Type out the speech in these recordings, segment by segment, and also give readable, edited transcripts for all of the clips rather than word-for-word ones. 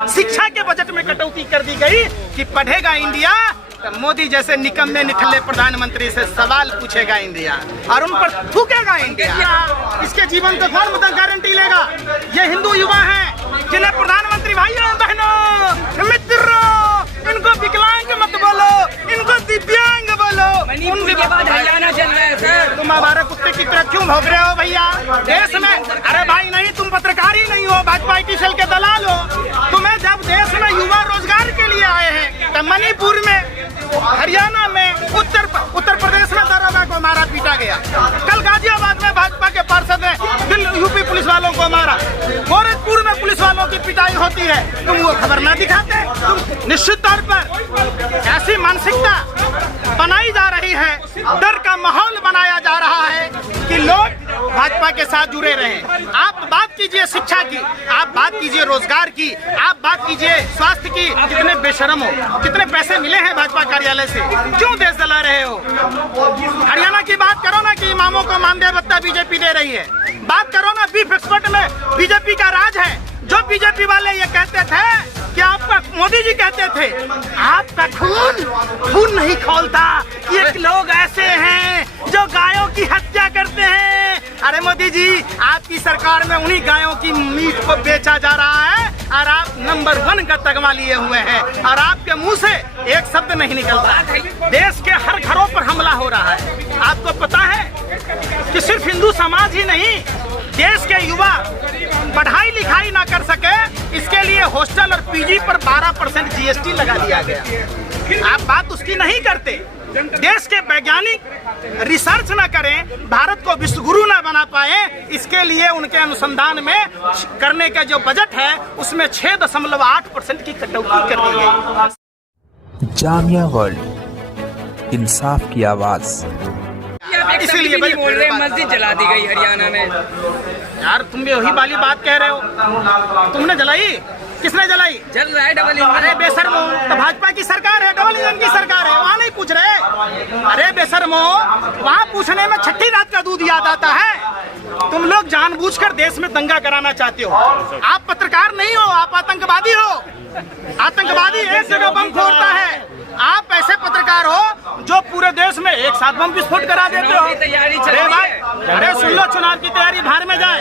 शिक्षा के बजट में कटौती कर दी गई कि पढ़ेगा इंडिया तो मोदी जैसे निकम्मे निठल्ले प्रधानमंत्री से सवाल पूछेगा इंडिया और उन पर थूकेगा इंडिया। इसके जीवन को कौन मतलब गारंटी लेगा? ये हिंदू युवा हैं जिन्हें प्रधानमंत्री भाइयों बहनों मित्रों, इनको विकलांग मत बोलो, इनको दिव्यांग बोलो। के बाद हरियाणा चल रहा है सर। तुम हमारे कुत्ते की तरह क्यों भौंक रहे हो भैया देश में? अरे भाई नहीं, तुम पत्रकार ही नहीं हो, भाजपा की सेल के दलाल हो। तुम्हें जब देश में युवा रोजगार के लिए आए हैं तब मणिपुर में, हरियाणा में, उत्तर प्रदेश में दरोगा को मारा पीटा गया। कल गाजियाबाद में भाजपा के पार्षद ने यूपी पुलिस वालों को मारा। गोरखपुर में पुलिस वालों की पिटाई होती है, तुम वो खबर ना दिखाते। तुम निश्चित तौर पर ऐसी मानसिकता बनाई जा रही है, डर का माहौल बनाया जा रहा है कि लोग भाजपा के साथ जुड़े रहें। आप बात कीजिए शिक्षा की, आप बात कीजिए रोजगार की, आप बात कीजिए स्वास्थ्य की। कितने बेशरम हो, कितने पैसे मिले हैं भाजपा कार्यालय से, क्यों देश जला रहे हो? हरियाणा की बात करो ना कि इमामों को मानदेय भत्ता बीजेपी दे रही है। बात करो ना बीफ एक्सपोर्ट में बीजेपी का राज है। जो बीजेपी वाले ये कहते थे कि आपका, मोदी जी कहते थे आपका खून नहीं खौलता, ये लोग ऐसे हैं जो गायों की हत्या करते हैं। अरे मोदी जी, आपकी सरकार में उन्हीं गायों की मीट को बेचा जा रहा है और आप नंबर 1 का तगमा लिए हुए हैं और आपके मुंह से एक शब्द नहीं निकलता। देश के हर घरों पर हमला हो रहा है। आपको पता है कि सिर्फ हिंदू समाज ही नहीं, देश के युवा पढ़ाई लिखाई ना कर सके, इसके लिए हॉस्टल और पीजी पर 12% जीएसटी लगा दिया गया। आप बात उसकी नहीं करते। देश के वैज्ञानिक रिसर्च ना करें, भारत को विश्व गुरु ना बना पाए, इसके लिए उनके अनुसंधान में करने का जो बजट है उसमें 6.8% की कटौती कर दी गई। जामिया वर्ल्ड, इंसाफ की आवाज। इसीलिए बोल रहे हैं मस्जिद जला दी गई हरियाणा में। यार तुम भी वही वाली बात कह रहे हो। तुमने जलाई? किसने जलाई? जल रहा है डबल इंजन। अरे बेशर्मो, तो भाजपा की सरकार है, डबल इंजन की सरकार है, वहाँ नहीं पूछ रहे। अरे बेशर्मो, वहाँ पूछने में छठी रात का दूध याद आता है। तुम लोग जानबूझकर देश में दंगा कराना चाहते हो। आप पत्रकार नहीं हो, आप आतंकवादी हो। आतंकवादी एक जगह बम फोड़ता है, आप ऐसे पत्रकार हो जो पूरे देश में एक साथ बम विस्फोट करा देते हो। अरे भाई, अरे सुन लो, चुनाव की तैयारी भार में जाए।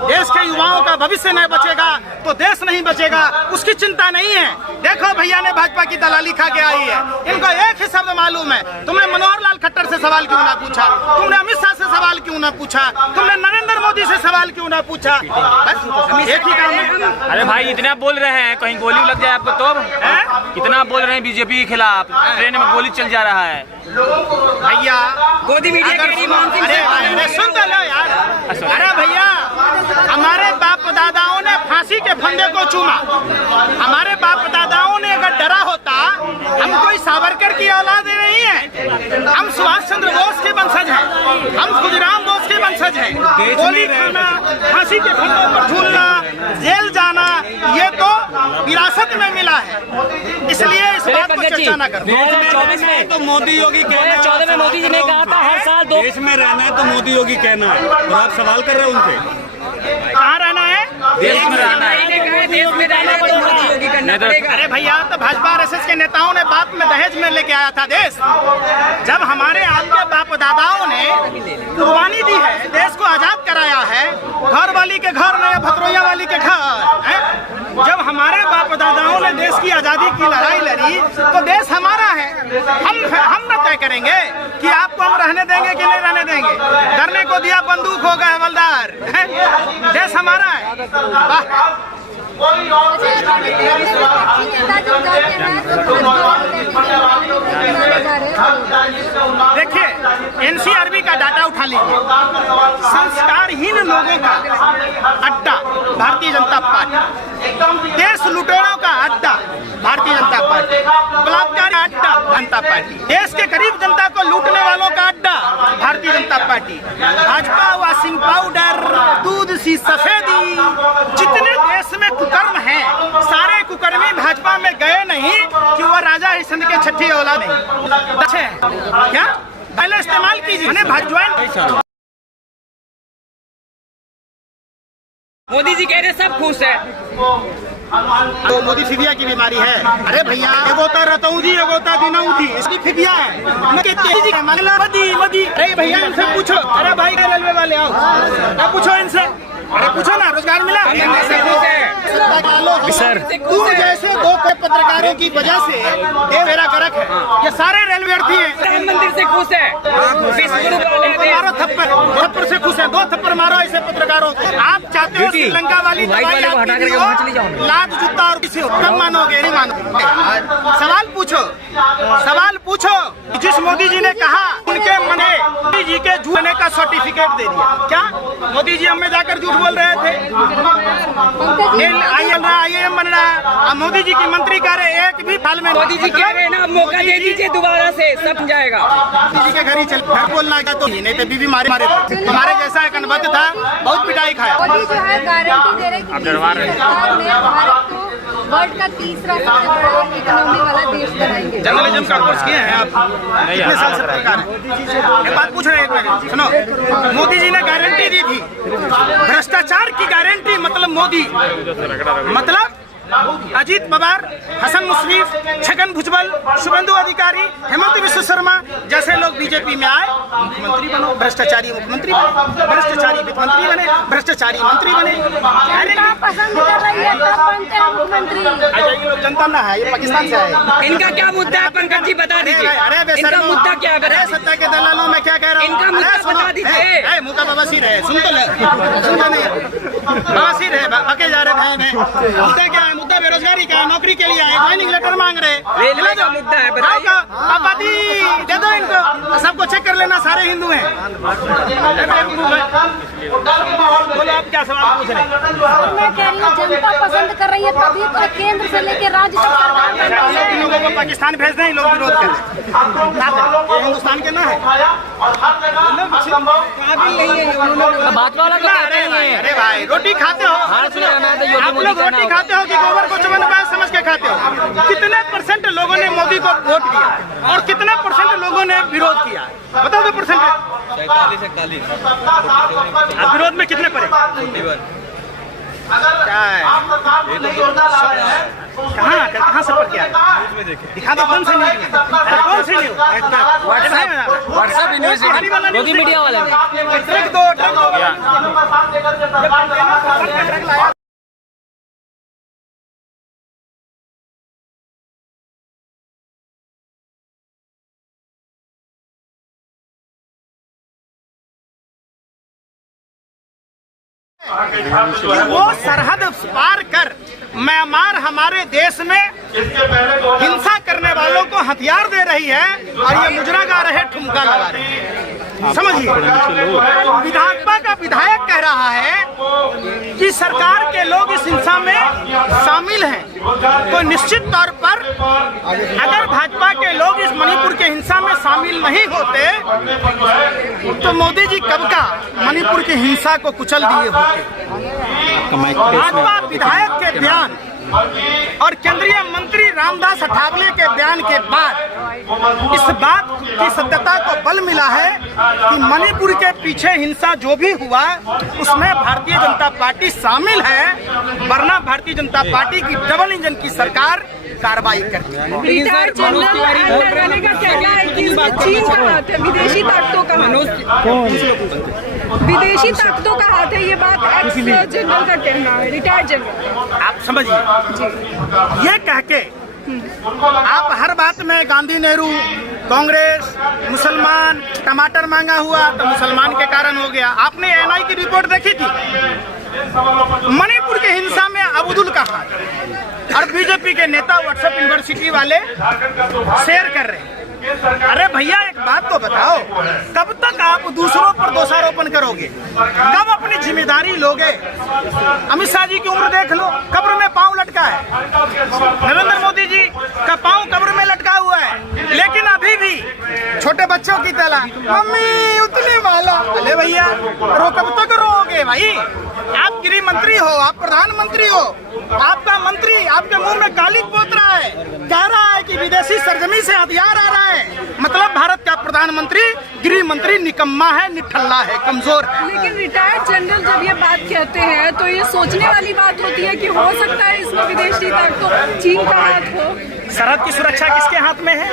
देश के युवाओं का भविष्य नहीं बचेगा तो देश नहीं बचेगा, उसकी चिंता नहीं है। देखो भैया ने भाजपा की दलाली खा के आई है, इनको एक ही शब्द मालूम है। तुमने मनोहर लाल खट्टर से सवाल क्यों ना पूछा? तुमने अमित शाह से सवाल क्यों ना पूछा? तुमने नरेंद्र मोदी से सवाल क्यों ना पूछा? बस एक ही काम है। अरे भाई इतना बोल रहे हैं, कहीं गोली लग जाए आपको तो? कितना बोल रहे हैं बीजेपी के खिलाफ, ट्रेन में गोली चल जा रहा है भैया। गोदी मीडिया सुन तो लो यार। अरे भैया, हमारे बाप दादाओं ने फांसी के फंदे को चूमा। हमारे बाप दादाओं ने अगर डरा होता, हम कोई सावरकर की औलाद नहीं है, हम सुभाष चंद्र बोस के वंशज हैं, हम खुदीराम बोस के वंशज हैं। गोली खाना, फांसी के फंदों पर झूलना, जेल जाना, ये तो विरासत में मिला है। इसलिए इस बात को चर्चा न करो। 2024 में तो मोदी योगी 2014 में मोदी जी ने कहा था हर साल देश में रहना है तो मोदी योगी कहना है, और आप सवाल कर रहे हैं उनसे। कहाँ रहना है? देश में रहना है। देश में रहना है तो मोदी योगी करना पड़ेगा। अरे भैया, तो भाजपा आरएसएस के नेताओं ने बाप में दहेज में लेके आया था देश। जब हमारे आपके बाप दादाओं ने कुर्बानी दी है, देश को आजाद कराया है, घर वाली के घर में, भतरोया वाली के घर है। जब हमारे बाप दादाओं ने देश की आजादी की लड़ाई लड़ी तो देश हमारा है। हम न तय करेंगे कि आपको हम रहने देंगे कि नहीं रहने देंगे। डरने को दिया बंदूक हो गए हवलदार। देश हमारा है। देखिए, एनसीआरबी का डाटा उठा लीजिए। संस्कारहीन लोगों का अड्डा भारतीय जनता पार्टी, देश लुटेरों का अड्डा भारतीय जनता पार्टी, बलात्कारी अड्डा जनता पार्टी, देश के गरीब जनता को लूटने वालों का अड्डा Bharatiya Janata party. Bhajpa washing powder, दूध सी सफेदी, जितने देश में कुकर्म हैं, सारे कुकर्मी भाजपा में गए नहीं कि वो राजा हरिश्चंद्र के छठी औलाद नहीं। क्या पहले इस्तेमाल कीजिए, भाजपा मोदी जी कह रहे सब खुश है। तो मोदी फिबिया की बीमारी है। अरे भैया एक होता रतौजी एक होता दिनौजी, इसकी फिबिया है। मदी अरे भैया इनसे पूछो। अरे भाई रेलवे वाले आओ, क्या पूछो इनसे। अरे पूछो ना, रोजगार मिला सर। तू जैसे दो पत्रकारों की वजह से ये मेरा गरक है। ये सारे रेलवे हैं। मंदिर से खुश है। मारो थप्पड़ से खुश है। 2 थप्पड़ मारो ऐसे पत्रकारों को। आप चाहते हो श्रीलंका वाली लात जूता और किसी कम मानोगे, नहीं मानोगे। सवाल पूछो। जिस मोदी जी ने कहा उनके मने मोदी जी के झूठने का सर्टिफिकेट दे दिया। क्या मोदी जी हमें जाकर झूठ बोल रहे थे? IIM बन रहा है। अब मोदी जी की मंत्री कह रहे एक भी फाल में। मोदी जी कह रहे हैं ना, मौका दे दीजिए दोबारा से, सब जाएगा। मोदी जी के घर ही चल बोलना क्या तो नहीं तो बीबी मारे तुम्हारे जैसा एक अनबद्ध था, बहुत पिटाई खाया। मोदी जो है गारंटी दे रहे कि सरकार ने भारत को वर्ल्ड का तीसरा सबसे बड़ा इकोनॉमी वाला देश बनाएंगे। जर्नलिज्म का कोर्स किए हैं आप? कितने साल से पत्रकार हैं? एक बात पूछ रहे हैं, सुनो। मोदी जी ने गारंटी दी थी, भ्रष्टाचार की गारंटी। मतलब मोदी मतलब अजीत पवार, हसन मुश्रीफ, छगन भुजबल, शुभेंदु अधिकारी, हेमंत विश्व शर्मा जैसे लोग बीजेपी में आए, मुख्यमंत्री बनो, भ्रष्टाचारी मुख्यमंत्री बने, भ्रष्टाचारी वित्त मंत्री बने, भ्रष्टाचारी मंत्री बने। पसंद कर रही है मुख्यमंत्री। ये लोग जनता ना है, ये पाकिस्तान से है। इनका क्या मुद्दा है पंकज जी, बता दीजिए। इनका मुद्दा क्या है? सत्ता के दलालों में क्या कह रहा हूँ? इनका मुद्दा बता दीजिए। मुद्दा बवासीर है, सुन तो ले, सुनता नहीं। बवासीर है, बके जा रहे हैं। मुद्दा क्या है? मुद्दा बेरोजगारी का है, नौकरी के लिए आए, ज्वाइनिंग लेटर मांग रहे। रेलवे का मुद्दा है, बताइए। आबादी दे दो इनको, सबको चेक कर लेना, सारे हिंदू हैं। बोलो आप क्या सवाल पूछ रहे हैं? मैं कह रही हूँ जनता पसंद कर रही है, तभी तो केंद्र से लेकर राज्य तक सरकार बन रही है। लोगों को पाकिस्तान भेज दें, लोग विरोध कर रहे। ये हिंदुस्तान के ना है। अरे भाई रोटी खाते हो आप लोग, रोटी खाते हो कि गोबर को चमन पास समझ के खाते हो? कितने % लोगों ने मोदी को वोट दिया और कितने % लोगों ने विरोध किया? बताओ 2%। 47 विरोध में कितने पड़े? क्या है? कहाँ से पढ़ के आए? दिखा दो कौन सी न्यूज़? कौन सी news? WhatsApp university, Modi media वाले ने। ट्रक दो कि वो सरहद पार कर म्यांमार हमारे देश में हिंसा करने वालों को हथियार दे रही है और ये मुजरा गा रहे, ठुमका लगा रहे हैं। समझिए, विधानसभा का विधायक कह रहा है कि सरकार के लोग इस हिंसा में शामिल हैं, तो निश्चित तौर पर अगर भाजपा के लोग इस मणिपुर के हिंसा में शामिल नहीं होते तो मोदी जी कब का मणिपुर की हिंसा को कुचल दिए होते। भाजपा विधायक के बयान और केंद्रीय मंत्री रामदास अठावले के बयान के बाद इस बात की सत्यता को बल मिला है कि मणिपुर के पीछे हिंसा जो भी हुआ उसमें भारतीय जनता पार्टी शामिल है, वरना भारतीय जनता पार्टी की डबल इंजन की सरकार कार्रवाई करती है। रिटायर्ड जनरल रहने का क्या क्या है कि इसमें चीन का हाथ है, विदेशी ताकतों का हाथ है, ये बात एक्स जनरल का कहना है, रिटायर्ड जनरल। आप समझिए, ये कह के आप हर बात में गांधी, नेहरू, कांग्रेस, मुसलमान, टमाटर मांगा हुआ तो मुसलमान के कारण हो गया। आपने NI की रिपोर्ट देखी थी? मणिपुर के हिंसा में अब्दुल का हाथ और बीजेपी के नेता व्हाट्सएप यूनिवर्सिटी वाले शेयर कर रहे हैं। अरे भैया एक बात तो बताओ, कब तक आप दूसरों पर दोषारोपण करोगे? कब अपनी जिम्मेदारी लोगे? अमित शाह जी की उम्र देख लो, कब्र में पांव लटका है। नरेंद्र मोदी जी का पांव कब्र में लटका हुआ है, लेकिन अभी भी छोटे बच्चों की तरह मम्मी उतने वाला। अरे भैया रो, कब तक रोओगे भाई? आप गृह मंत्री हो, आप प्रधानमंत्री हो, आपका मंत्री आपके मुंह में गाली पोत रहा है, कह रहा है कि विदेशी सरजमी से हथियार आ रहा है। मतलब भारत का प्रधानमंत्री गृह मंत्री निकम्मा है, निठल्ला है, कमजोर है। लेकिन रिटायर्ड जनरल जब ये बात कहते हैं तो ये सोचने वाली बात होती है कि हो सकता है इसमें विदेशी ताकतों चीन का हाथ हो। सरहद की सुरक्षा किसके हाथ में है?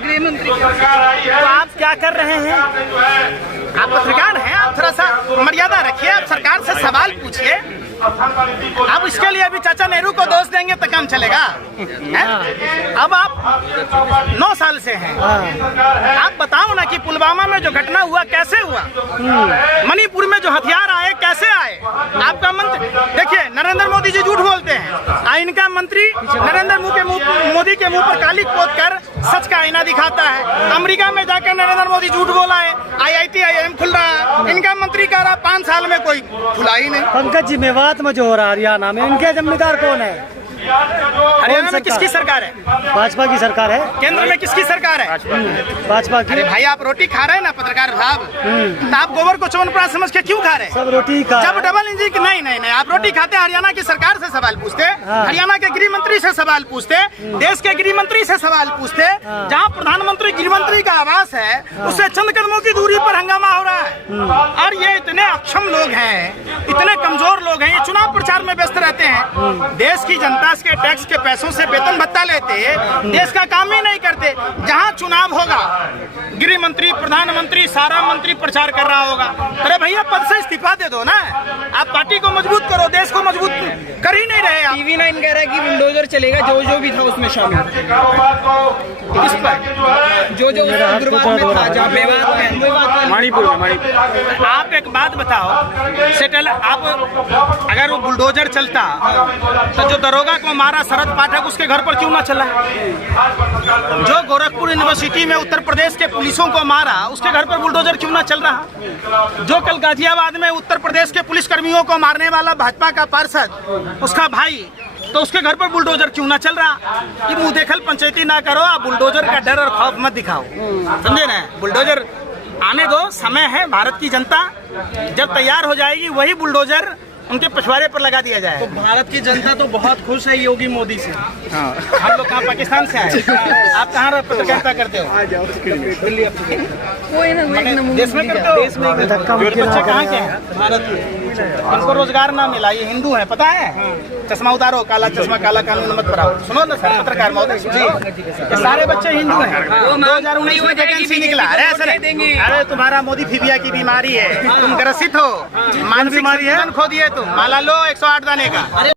गृह मंत्री। तो आप क्या कर रहे हैं? आप पत्रकार हैं, आप थोड़ा सा मर्यादा रखिए, आप सरकार से सवाल पूछिए। अब इसके लिए अभी चाचा नेहरू को दोष देंगे तो काम चलेगा? अब आप 9 साल से हैं, आप बताओ ना कि पुलवामा में जो घटना हुआ कैसे हुआ, मणिपुर में जो हथियार आए कैसे आए? आपका मंत्री देखिए, नरेंद्र मोदी जी झूठ बोलते हैं, इनका मंत्री नरेंद्र मोदी के मुंह पर काली पोत कर सच का आईना दिखाता है। अमेरिका में जाकर नरेंद्र मोदी झूठ बोला है, IIT IIM खुल रहा है, इनका मंत्री कह रहा 5 साल में कोई खुला ही नहीं। पंकज जी, मेवात में जो हो रहा है हरियाणा में, इनके जिम्मेदार कौन है? हरियाणा में किसकी सरकार है? भाजपा की सरकार है। केंद्र में किसकी सरकार है? भाजपा की। अरे भाई, आप रोटी खा रहे हैं ना पत्रकार साहब, तो आप गोबर को च्यवनप्राश समझ के क्यों खा रहे हैं? सब रोटी खा। जब डबल इंजन नहीं, आप रोटी खाते, हरियाणा की सरकार से सवाल पूछते, हरियाणा के गृह मंत्री से सवाल पूछते, देश के गृह मंत्री से सवाल पूछते। जहाँ प्रधानमंत्री गृह मंत्री का आवास है, उससे चंद कदमों की दूरी पर हंगामा हो रहा है। और ये इतने अक्षम लोग हैं, इतने कमजोर लोग हैं, ये चुनाव प्रचार में व्यस्त रहते हैं। देश की जनता के टैक्स के पैसों से वेतन भत्ता लेते, देश का काम ही नहीं करते। जहां चुनाव होगा, गृह मंत्री, प्रधानमंत्री, सारा मंत्री प्रचार कर रहा होगा। अरे भैया, पद से इस्तीफा दे दो ना, आप पार्टी को मजबूत करो, देश को मजबूत कर ही नहीं रहे आप। TV9 कह रहा है कि बुलडोजर चलेगा, जो भी था उसमें शामिल। किस पर? जो उग्रवाद में था, जहाँ मेवात में, मणिपुर में। आप एक बात बताओ, सेटल आप, अगर वो बुलडोजर चलता तो जो दरोगा को मारा शरद पाठक, उसके घर पर क्यों ना चला? जो गोरखपुर यूनिवर्सिटी में उत्तर प्रदेश के पुलिसों को मारा, उसके घर पर बुलडोजर क्यों ना चल रहा? जो कल गाजियाबाद में उत्तर प्रदेश के पुलिस कर्मियों को मारने वाला भाजपा का पार्षद, उसका भाई, तो उसके घर पर बुलडोजर क्यों ना चल रहा? ये मुंह देखल पंचायती ना करो, आप बुलडोजर का डर और खौफ मत दिखाओ, समझे ना? बुलडोजर आने दो, समय है। भारत की जनता जब तैयार हो जाएगी, वही बुलडोजर उनके पिछवाड़े पर लगा दिया जाए। तो भारत की जनता तो बहुत खुश है योगी मोदी से। हम लोग कहाँ पाकिस्तान से आए? आप कहाँ पत्रकारिता करते हो? देश में करते हो? देश में बच्चे कहाँ के हैं? भारत में। इनको रोजगार ना मिला, ये हिंदू है, पता है? चश्मा उतारो, काला चश्मा, काला कानून मत पढ़ाओ। सुनो ना सर, पत्रकार महोदय जी, ये सारे बच्चे हिंदू हैं। 2019 में वैकेंसी निकला। अरे तुम्हारा मोदी फीबिया की बीमारी है, तुम ग्रसित हो, मानसिक बीमारी है, खो दिए तुम। माला लो 108 दाने का।